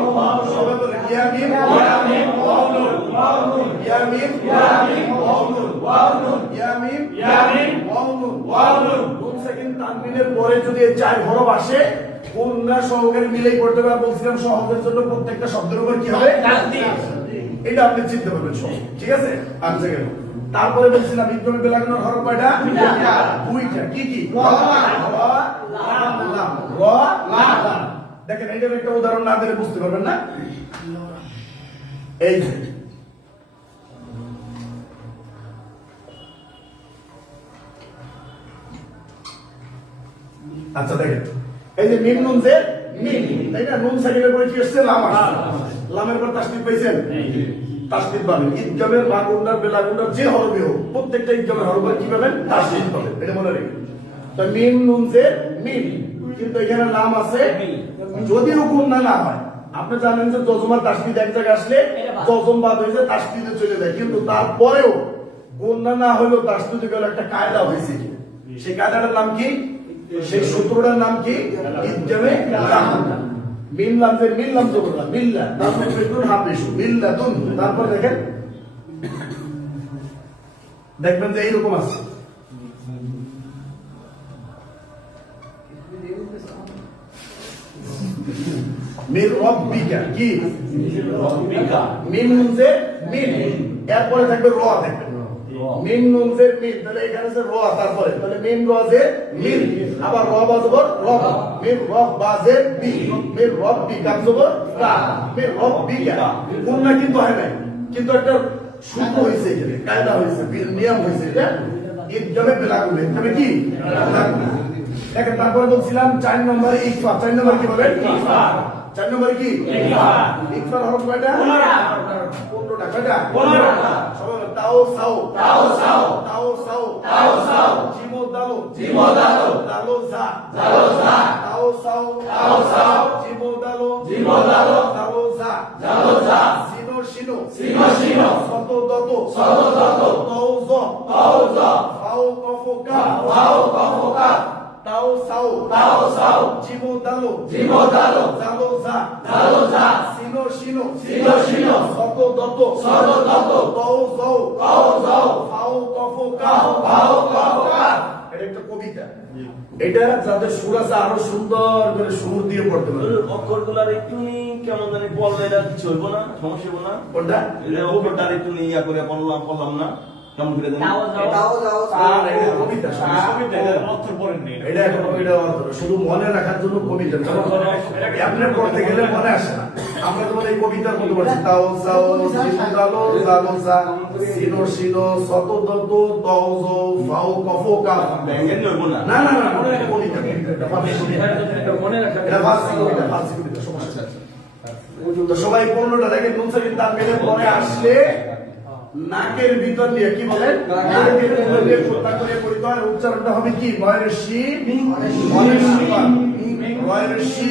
সবাই বলেন ইয়া মিম ইয়া মিম ওয়াউনুন ওয়াউনুন, ইয়া মিম ইয়া মিম ওয়াউনুন ওয়াউনুন, ইয়া মিম ইয়া মিম ওয়াউনুন ওয়াউনুন। নুন সাকিন তানবিনের পরে যদি এই 4 হরফ আসে গুণনা সহকারে মিলাই পড়তে হবে। বলছিলাম সহজের জন্য প্রত্যেকটা শব্দের উপর কি হবে? তাসদিদ। এটা আপনি চিন্তা করবেন সব, ঠিক আছে? আচ্ছা গেল। তারপরে বলছিলাম ইদগামে বেলাগুনোর হরফ কয়টা? 2টা। কি কি? র, লাম। র, লাম। দেখেন এইটার একটা উদাহরণ না দিলে বুঝতে পারবেন না। এই যে আচ্ছা দেখেন এই যে মিম নুন যে মিম, তাই না? নুন সাকিনের পরে কি আসছে? লাম আসছে। লামের পর তাসদিদ পাইছেন? তাসদিদ পাবেন। ঈদগামের বাগুন্ডার বেলাগুন্ডার যে হরফে হোক প্রত্যেকটা ঈদগামের হরফে কি পাবেন? তাসদিদ পাবেন, এটা মনে রাখবেন। তো মিম নুন যে মিম, কিন্তু এখানে লাম আছে। যদিও গুণনা না হয়, আপনি জানেন যে যজমার তাসদিদ এক জায়গায় আসলে যজম বাদ হয়ে যায়, তাসদিদে চলে যায়, কিন্তু তারপরেও গুণনা না হলেও তাসদিদে গেলে একটা কায়দা হয়েছে। সেই কায়দাটার নাম কি? সেই সূত্রটার নাম কি? ইদগামে লাম। মিম লাম যে মিল লাম জবর লাম, মিল্লা, তারপর ফিকুন হাফিজু মিল্লাতুন। তারপর দেখেন দেখবেন যে এইরকম আছে। মির রব্বিকা, কি? রব্বিকা। মিম নুন যে মিন, এরপরে থাকবে র, দেখবেন মিম নুন যে মিন, তাহলে এখানে আছে র, তারপরে তাহলে মিম র যে মিন, আবার র বা জবর রব, মির রব বা যে বি, মির রব্বিকা জবর কা, মির রব্বিকা। গুণনা কিন্তু হয় না, কিন্তু একটা সূত্র হয়েছে, এখানে কায়দা হয়েছে, নিয়ম হয়েছে। এটা ঈদগামে বেলাগুন, ঈদগামে কি? দেখেন তারপরে বলছিলাম 4 নম্বরে ইকফা। 4 নম্বরে কি বলেন? 4 নম্বরে কি? ইকফার হরফ কয়টা? 15টা। কয়টা? 15টা। সবাই বলেন তাও সাও জিমো দালো দালো জা তাও সাও জিমো দালো দালো জা সিনো শিনো সতো দতো তাও জ ফাও কফো কা তাও সাও জিমো দালো জালো জা সিনো শিনো সতো দতো তাও যাও ফাও কফো কা। এটা একটা কবিতা। এটা যাদের সুর আছে আরো সুন্দর করে সুর দিয়ে পড়তে পারবে। অক্ষরগুলার একটু কেমন জানি বললে এটা কিছু হইব না, সমস্যা হইব না। কোনটা? অক্ষরটার একটু ইয়া করে পড়লাম না, কেমন করে জানি আর এটা কবিতা, অক্ষর পড়েন নেই। এটা এখন এটা শুধু মনে রাখার জন্য কবিতা। আপনি পড়তে গেলে মনে আসে না। আমরা তোমার এই কবিতার মতো বলছি তাও সাও জিমদালো জালো জা সিনো শিনো সতো দতো তাও জো ফাও কফো কা। ব্যাঙ্গেল হইব না। না এটা কবিতা। এটা ফার্সি কবিতা, সমস্যা আছে। তো সবাই 15টা দেখেন নুন সাকিন তার মেলে পরে আসলে নাকের ভিতর দিয়ে কি বলেন? নাকের ভিতর দিয়ে ফোঁটা করে পড়তে হয়। উচ্চারণটা হবে কি? ময়ের শি ময়ের শিবা ময়ের শি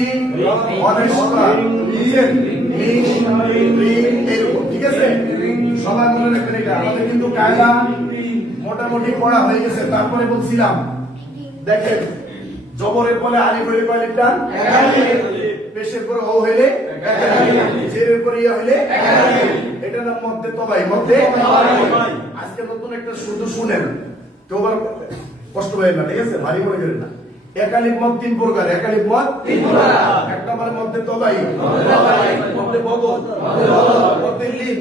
ময়ের শিবা এরকম, ঠিক আছে? সবাই মনে রাখবেন এটা। আমাদের কিন্তু কায়দা মোটামুটি পড়া হয়ে গেছে। তারপরে বলছিলাম দেখেন জবরের পরে আলিফ হইলে কয় লিফ টান? পেশের পরে ও হইলে জেরের পরে ইয়া হইলে এটা নাম মধ্যে তবাই। মধ্যে আজকে নতুন একটা শুধু শুনেন, কেউ আবার কষ্ট পাবেন না, ঠিক আছে? ভারী মনে করেন না। একালিফ মত 3 প্রকার। একালিফ মত 3 প্রকার। এক নম্বরের মধ্যে তবাই, মধ্যে বদল, মধ্যে লিন।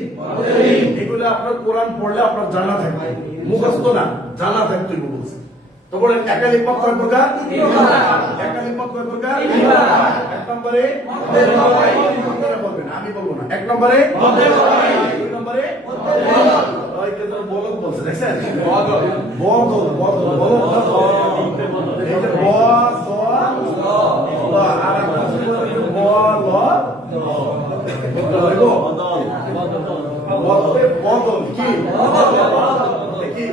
এগুলো আপনার কোরআন পড়লে আপনার জানা থাকবে, মুখস্থ না, জানা থাকতে বলছে। তো বলেন একালিফ মত কয় প্রকার? একালিফ মত কয় প্রকার? এক নম্বরে আপনারা বলবেন, আমি বলবো না। এক নম্বরে দুই নম্বরে বলক বলছে, দেখছেন? বদল এই যে ব জ ল আর ব ল বদল কি? কি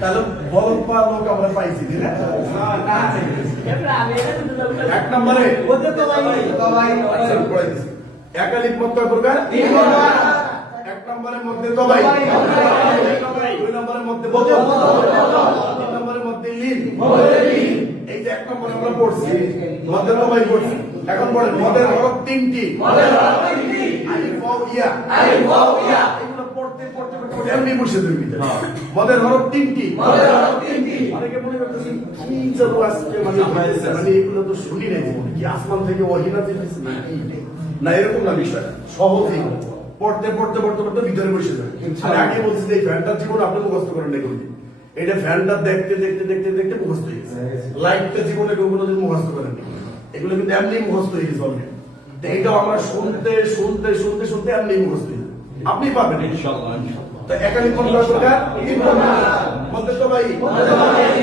তাহলে বলক পা লোক আমরা পাইছি, ঠিক না? এক নম্বরে একালিফ মত কয় প্রকার? এক নম্বরের মধ্যে তবাই, দুই নম্বরের মধ্যে বদল, তিন নম্বরের মধ্যে লিন। এই যে এক নম্বর আমরা পড়ছি, মধ্যে তবাই পড়ছি। এখন পড়েন মদের হরফ 3টি। আলিফ ওয়াও ইয়া। এগুলো পড়তে এমনি বসে দুই ভিতরে। মদের হরফ 3টি। অনেকে মনে করতেছেন কি যেন আজকে মানে এগুলো তো শুনি নাই, কি আসমান থেকে ওহী নাযিল হইছে না এরকম না বিষয়। সহজেই পড়তে ভিতরে বসে যায়। আমি আগে বলছি যে এই ফ্যানটার জীবন আপনি মুখস্থ করেন না কোনদিন। এটা ফ্যানটা দেখতে মুখস্থ হয়ে গেছে। লাইটটা জীবনে কেউ কোনোদিন মুখস্থ করেন না। এগুলো কিন্তু এমনি মুখস্থ হয়ে গেছে অলরেডি। এইটাও আমরা শুনতে এমনি মুখস্থ হয়ে যাবে। আপনি পাবেন ইনশাআল্লাহ। তো একালিফ মত কয় প্রকার? 3 প্রকার। মধ্যে তবাই,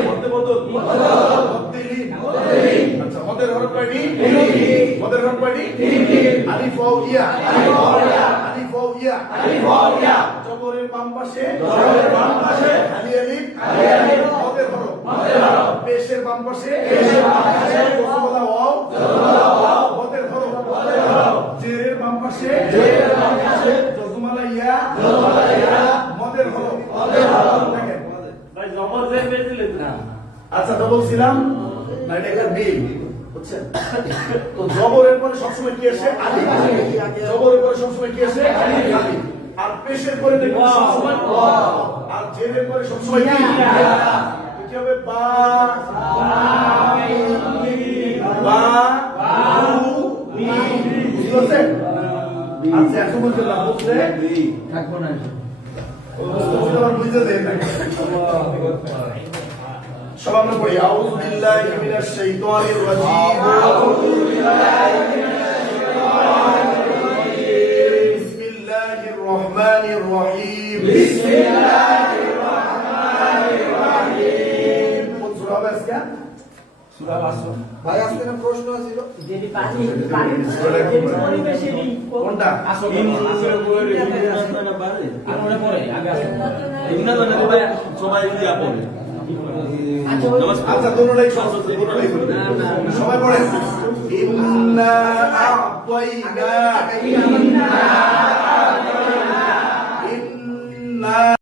মধ্যে বদল, মধ্যে লিন। আচ্ছা মদের হরফ কয়টি? মদের হরফ কয়টি? আলিফ ওয়াও ইয়া। আলিফ ওয়াও ইয়া। জবরের বাম পাশে খালি আলিফ, মদের হরফ। পেশের বাম পাশে জবরওয়ালা ওয়াও, মদের হরফ। জেরের বাম পাশে জজমালা ইয়া, মদের হরফ। দেখেন ভাই জবর জের বের দিলে না। আচ্ছা তো বলছিলাম না এটা একটা বিল, বুঝছেন? তো জবরের পরে সবসময় কি আসে? আলিফ। জবরের পরে সবসময় কি আসে? আলিফ। আর পেশের পরে দেখবেন সবসময় আর জেরের পরে সবসময় কি? কি হবে? বা মি। বুঝতে? আচ্ছা এখন বলতে না বুঝলে থাকবো না। বুঝতে দেন সব আমরা পড়ি আউযু বিল্লাহি মিনাশ শাইতানির রাজীম। আউযু বিল্লাহি মিনাশ শাইতানির রাজীম। বিসমিল্লাহির রহমানির রহিম কোন সূরা হবে আজকে? ভাই আজকে না প্রশ্ন ছিল কোনটা? আচ্ছা দুটোটাই দুটোটাই সবাই পড়েন ইন্না আ'তাইনা ইন্না